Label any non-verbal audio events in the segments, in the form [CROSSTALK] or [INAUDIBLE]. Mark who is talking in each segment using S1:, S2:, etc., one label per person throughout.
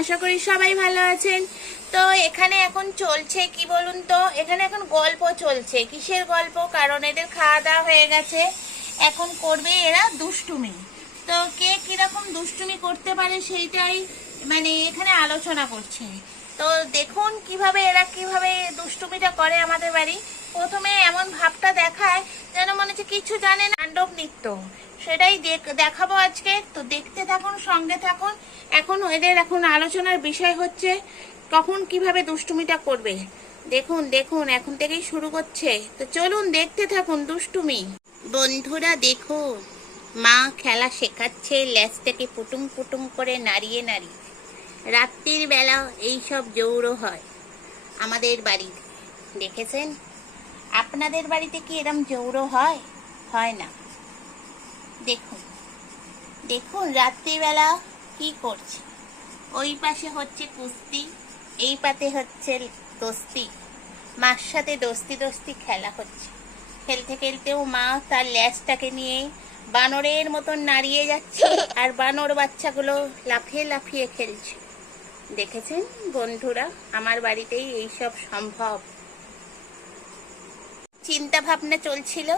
S1: আশা করি সবাই ভালো আছেন। তো এখানে এখন চলছে কি বলুন তো? এখানে এখন গল্প চলছে, কিসের গল্প? কারণ এদের খাওয়া দাওয়া হয়ে গেছে। এখন করবে এরা দুষ্টুমি। তো কে কীরকম দুষ্টুমি করতে পারে সেইটাই মানে এখানে আলোচনা করছে। তো দেখুন কীভাবে এরা কীভাবে দুষ্টুমিটা করে আমাদের বাড়ি। প্রথমে এমন ভাবটা দেখায় যেন মনে হচ্ছে কিছু জানে না। তাণ্ডব নৃত্য, সেটাই দেখ- দেখাবো আজকে। তো দেখতে থাকুন, সঙ্গে থাকুন। এখন এদের এখন আলোচনার বিষয় হচ্ছে কখন কীভাবে দুষ্টুমিটা করবে। দেখুন দেখুন, এখন থেকেই শুরু করছে। তো চলুন, দেখতে থাকুন দুষ্টুমি। বন্ধুরা দেখুন মা খেলা শেখাচ্ছে, ল্যাস থেকে পুটুং পুটুং করে নাড়িয়ে নাড়িয়ে। রাত্রির বেলা এইসব জৌড়ো হয় আমাদের বাড়িতে। দেখেছেন? আপনাদের বাড়িতে কি এরম জৌড়ো হয়? হয় না। দেখুন দেখুন রাত্রিবেলা কি করছে। ওই পাশে হচ্ছে কুস্তি, এই পাতে হচ্ছে দোস্তি। মার সাথে দোস্তি দোস্তি খেলা হচ্ছে। খেলতে খেলতেও মা তার ল্যাসটাকে নিয়ে বানরের মতন নাড়িয়ে যাচ্ছে আর বানর বাচ্চাগুলো লাফিয়ে লাফিয়ে খেলছে। দেখেছেন বন্ধুরা, আমার বাড়িতেই এইসব সম্ভব। চিন্তা ভাবনা চলছিল।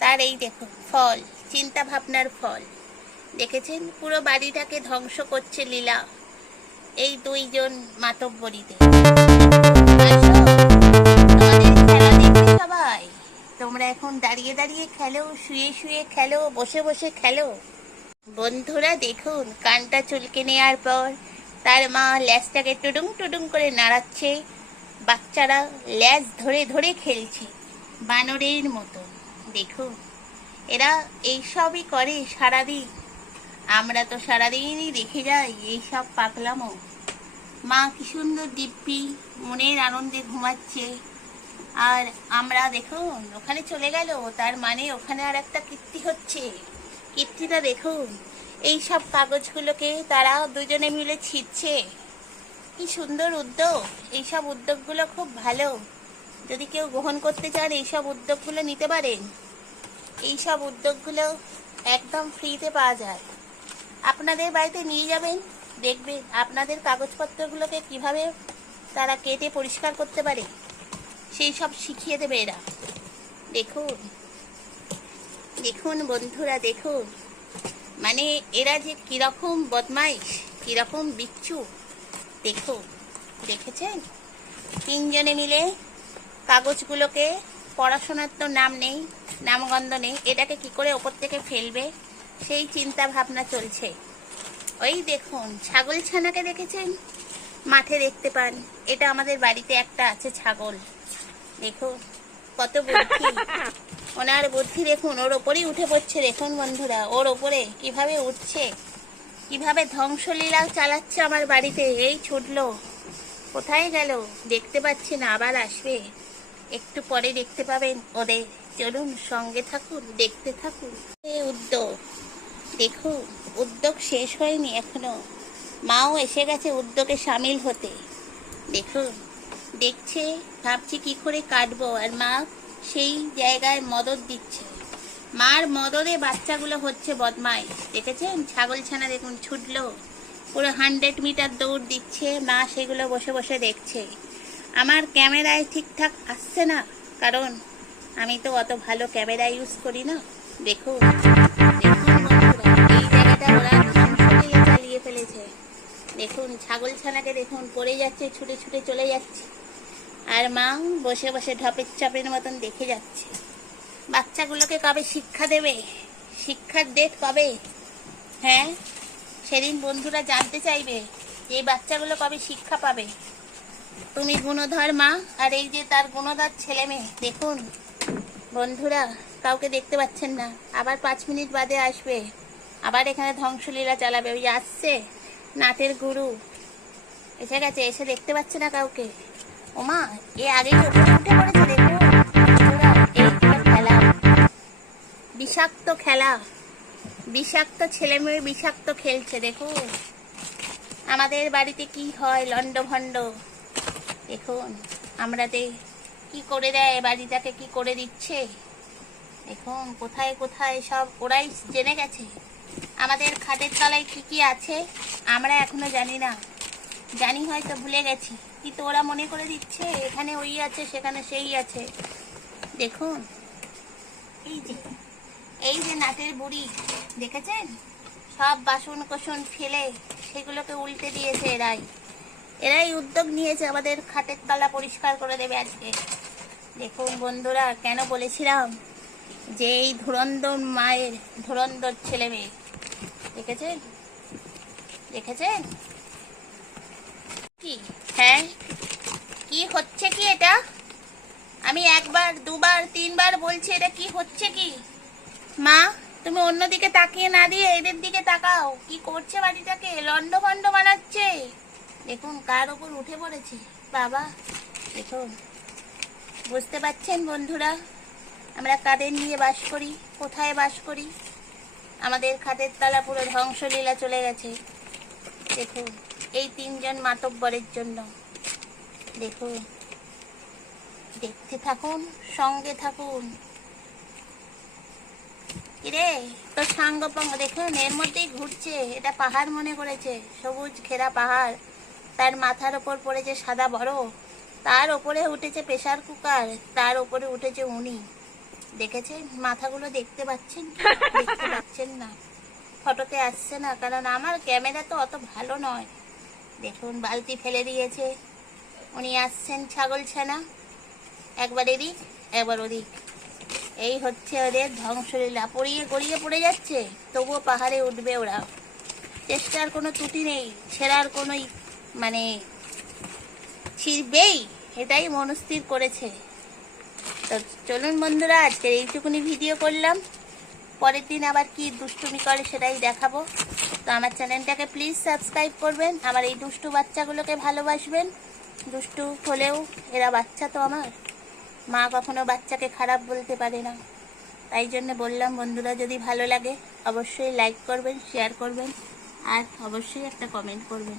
S1: তার এই দেখুন, ফল চিন্তা ভাবনার ফল। দেখেছেন? পুরো বাড়িটাকে ধ্বংস করছে লীলা। এই দুইজন মাতব্বরীতে সবাই। তোমরা এখন দাঁড়িয়ে দাঁড়িয়ে খেলো, শুয়ে শুয়ে খেলো, বসে বসে খেলো। বন্ধুরা, দেখুন, কানটা চুলকে নেওয়ার পর তার মা ল্যাসটাকে টুডুং টুডুং করে নাড়াচ্ছে। বাচ্চারা ল্যাস ধরে ধরে খেলছে। বানরের মতো। দেখুন এরা এইসবই করে সারাদিন। আমরা তো সারাদিনই দেখে যাই এইসব পাগলামো। মা কি সুন্দর দিব্যি, মনের আনন্দে ঘুমাচ্ছে। আর আমরা দেখুন ওখানে চলে গেল, তার মানে ওখানে আর একটা কীর্তি হচ্ছে। কীর্তিটা দেখুন এই সব কাগজগুলোকে তারা দুজনে মিলে ছিঁড়ছে। কি সুন্দর উদ্যোগ, এইসব উদ্যোগগুলো খুব ভালো। যদি কেউ গ্রহণ করতে চান, এইসব উদ্যোগগুলো নিতে পারেন। এইসব উদ্যোগগুলো একদম ফ্রিতে পাওয়া যায়। আপনাদের বাড়িতে নিয়ে যাবেন, দেখবেন আপনাদের কাগজপত্রগুলোকে কীভাবে তারা কেটে পরিষ্কার করতে পারে, সেই সব শিখিয়ে দেবে এরা। দেখুন দেখুন বন্ধুরা, দেখুন। মানে এরা যে কীরকম বদমাইশ, কীরকম বিচ্ছু, দেখুন, দেখেছেন? তিনজনে মিলে কাগজগুলোকে পড়াশোনার তো নাম নেই, নামগন্ধ নেই, এটাকে কি করে ওপর থেকে ফেলবে? সেই চিন্তা ভাবনা চলছে। ওই দেখুন, ছাগল ছানাকে দেখেছেন? মাঠে দেখতে পান। এটা আমাদের বাড়িতে একটা আছে ছাগল। দেখো কত বুদ্ধি। ওনার বুদ্ধি দেখুন, ওর ওপরেই উঠে পড়ছে। দেখুন বন্ধুরা, ওর ওপরে কীভাবে উঠছে? কীভাবে ধ্বংসলীলা চালাচ্ছে আমার বাড়িতে? এই ছুটলো। কোথায় গেল? দেখতে পাচ্ছি না, আবার আসবে। একটু পরে দেখতে পাবেন। ওদের, চলুন সঙ্গে থাকুন, দেখতে থাকুন। উদ্যোগ, দেখুন, উদ্যোগ শেষ হয়নি এখনও। মাও এসে গেছে উদ্যোগে সামিল হতে। দেখুন, দেখছে, ভাবছি কি করে কাটবো আর মা সেই জায়গায় মদত দিচ্ছে। মার মদরে বাচ্চাগুলো হচ্ছে বদমাই দেখেছেন? ছাগল ছানা দেখুন ছুটলো, পুরো হান্ড্রেড মিটার দৌড় দিচ্ছে, মা সেগুলো বসে বসে দেখছে। আমার ক্যামেরায় ঠিকঠাক আসছে না। কারণ আমি তো অত ভালো ক্যামেরা ইউজ করি না। দেখুন ওরা চালিয়ে ফেলেছে। দেখুন, ছাগল ছানাকে দেখুন, পড়ে যাচ্ছে, ছুটে ছুটে চলে যাচ্ছে। আর মা বসে বসে ঢপের চাপের মতন দেখে যাচ্ছে। বাচ্চাগুলোকে কবে শিক্ষা দেবে? শিক্ষার ডেট কবে? হ্যাঁ? সেদিন বন্ধুরা জানতে চাইবে যে বাচ্চাগুলো কবে শিক্ষা পাবে। তুমি গুণধর মা, আর এই যে তার গুণধর ছেলে মেয়ে, দেখুন। বন্ধুরা, কাউকে দেখতে পাচ্ছেন না। আবার পাঁচ মিনিট বাদে আসবে। আবার এখানে ধ্বংসলীলা চালাবে। ওই আসছে নাটের গুরু। এসে গেছে, এসে দেখতে পাচ্ছে না কাউকে। ওমা এ আগেই দেখুন। বিষাক্ত খেলা। বিষাক্ত ছেলে মেয়ে বিষাক্ত খেলছে, দেখুন। আমাদের বাড়িতে কি হয় লন্ডভন্ড দেখুন, আমরা তে কি করে দেয় বাড়িটাকে কি করে দিচ্ছে? দেখুন, কোথায় কোথায় সব ওরাই জেনে গেছে। আমাদের খাটের তলায় কি কি আছে, আমরা এখনও জানি না। জানি হয়তো ভুলে গেছি, কিন্তু ওরা মনে করে দিচ্ছে, এখানে ওই আছে, সেখানে সেই আছে। দেখুন, এই যে এই যে নাটের বুড়ি, দেখেছেন? সব বাসন কোসন ফেলে সেগুলোকে উল্টে দিয়েছে এরাই। এরাই উদ্যোগ নিয়েছে আমাদের খাটের তলা পরিষ্কার করে দেবে আজকে। দেখুন বন্ধুরা, কেন বলেছিলাম যে এই ধুরন্ধর মায়ের, ধুরন্ধর ছেলে মেয়ে। দেখেছেন? দেখেছেন? কি? হ্যাঁ? কি হচ্ছে কি এটা? আমি একবার, দুবার, তিনবার বলছি এটা কি হচ্ছে কি? মা, তুমি অন্যদিকে তাকিয়ে না দিয়ে এদের দিকে তাকাও। কি করছে বাড়িটাকে? লন্ড ভন্ড বানাচ্ছে। দেখুন, কার ওপর উঠে পড়েছে? বাবা, দেখুন। বুঝতে পারছেন বন্ধুরা? আমরা কাদের নিয়ে বাস করি? কোথায় বাস করি? আমাদের খাদের তলা পুরো ধ্বংসলীলা চলে গেছে। দেখুন, এই তিনজন মাতব্বরের জন্য। দেখুন। দেখতে থাকুন, সঙ্গে থাকুন। কিরে তো সাঙ্গ পঙ্গ দেখুন, এর মধ্যেই ঘুরছে। এটা পাহাড় মনে করেছে, সবুজ ঘেরা পাহাড়। তার মাথার ওপর পড়েছে সাদা বড় তার ওপরে উঠেছে প্রেশার কুকার তার ওপরে উঠেছে উনি। দেখেছেন? মাথাগুলো দেখতে পাচ্ছেন? [LAUGHS] দেখতে পাচ্ছেন না। ফটোতে আসছে না কারণ আমার ক্যামেরা তো অত ভালো নয়। দেখুন বালতি ফেলে দিয়েছে। উনি আসছেন ছাগল ছানা একবার এদিক একবার ওদিক। এই হচ্ছে ওদের ধ্বংসলীলা। পড়িয়ে গড়িয়ে পড়ে যাচ্ছে তবুও পাহাড়ে উঠবে ওরা। চেষ্টার কোনো ত্রুটি নেই ছেঁড়ার কোনো মানে ছিড়বেই, এটাই মনস্থির করেছে। তো চলুন বন্ধুরা, আজকের এইটুকুনি ভিডিও করলাম। পরের দিন আবার কি দুষ্টুমি করে সেটাই দেখাবো। তো আমার চ্যানেলটাকে প্লিজ সাবস্ক্রাইব করবেন। আমার এই দুষ্টু বাচ্চাগুলোকে ভালোবাসবেন। দুষ্টু হলেও এরা বাচ্চা তো আমার। মা কখনো বাচ্চাকে খারাপ বলতে পারে না। তাই জন্য বললাম, বন্ধুরা যদি ভালো লাগে, অবশ্যই লাইক করবেন শেয়ার করবেন, আর অবশ্যই একটা কমেন্ট করবেন।